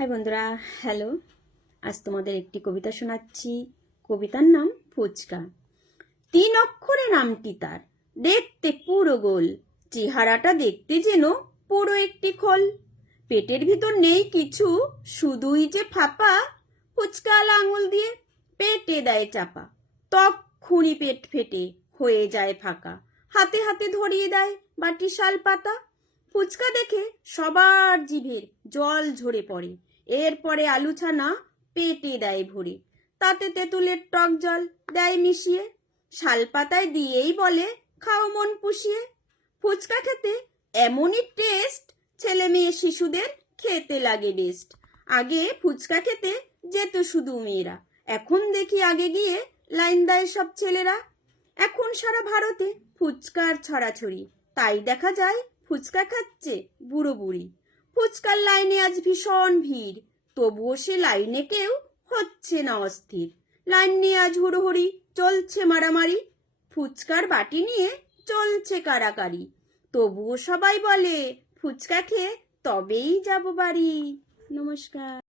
High বন্ধুরা, hello. আজ তোমাদের একটি কবিতা শোনাচ্ছি। কবিতার নাম ফুচকা। 3 অক্ষরে নামটি তার, দেখতে পুরো গোল, চেহারাটা দেখতে যেন পুরো একটি খোল। পেটের ভিতর নেই কিছু, শুধুই যে ফাঁপা। ফুচকাওয়ালা আঙুল দিয়ে পেটে দেয় চাপা, তক্ষুনি পেট ফেটে হয়ে যায় ফাঁকা। হাতে হাতে ধরিয়ে দেয় বাটি শাল পাতা। ফুচকা দেখে সবার জিভের জল ঝরে পড়ে, এরপরে আলু ছানা পেটে দেয় ভরে, তাতে তেঁতুলের টক জল দেয় মিশিয়ে, শাল পাতায় দিয়েই বলে খাও মন পুষিয়ে। ফুচকা খেতে এমনই টেস্ট, ছেলে মেয়ে শিশুদের খেতে লাগে বেস্ট। আগে ফুচকা খেতে যেত শুধু মেয়েরা, এখন দেখি আগে গিয়ে লাইন দেয় সব ছেলেরা। এখন সারা ভারতে ফুচকার ছড়াছড়ি, তাই দেখা যায় ফুচকা খাচ্ছে বুড়ো বুড়ি। ফুচকার লাইনে আজ ভীষণ ভিড়, তবুও সে লাইনে কেউ হচ্ছে না অস্থির। লাইন নিয়ে আজ হুড়োহুড়ি, চলছে মারামারি, ফুচকার বাটি নিয়ে চলছে কারাকারি। তবুও সবাই বলে ফুচকা খেয়ে তবেই যাব বাড়ি। নমস্কার।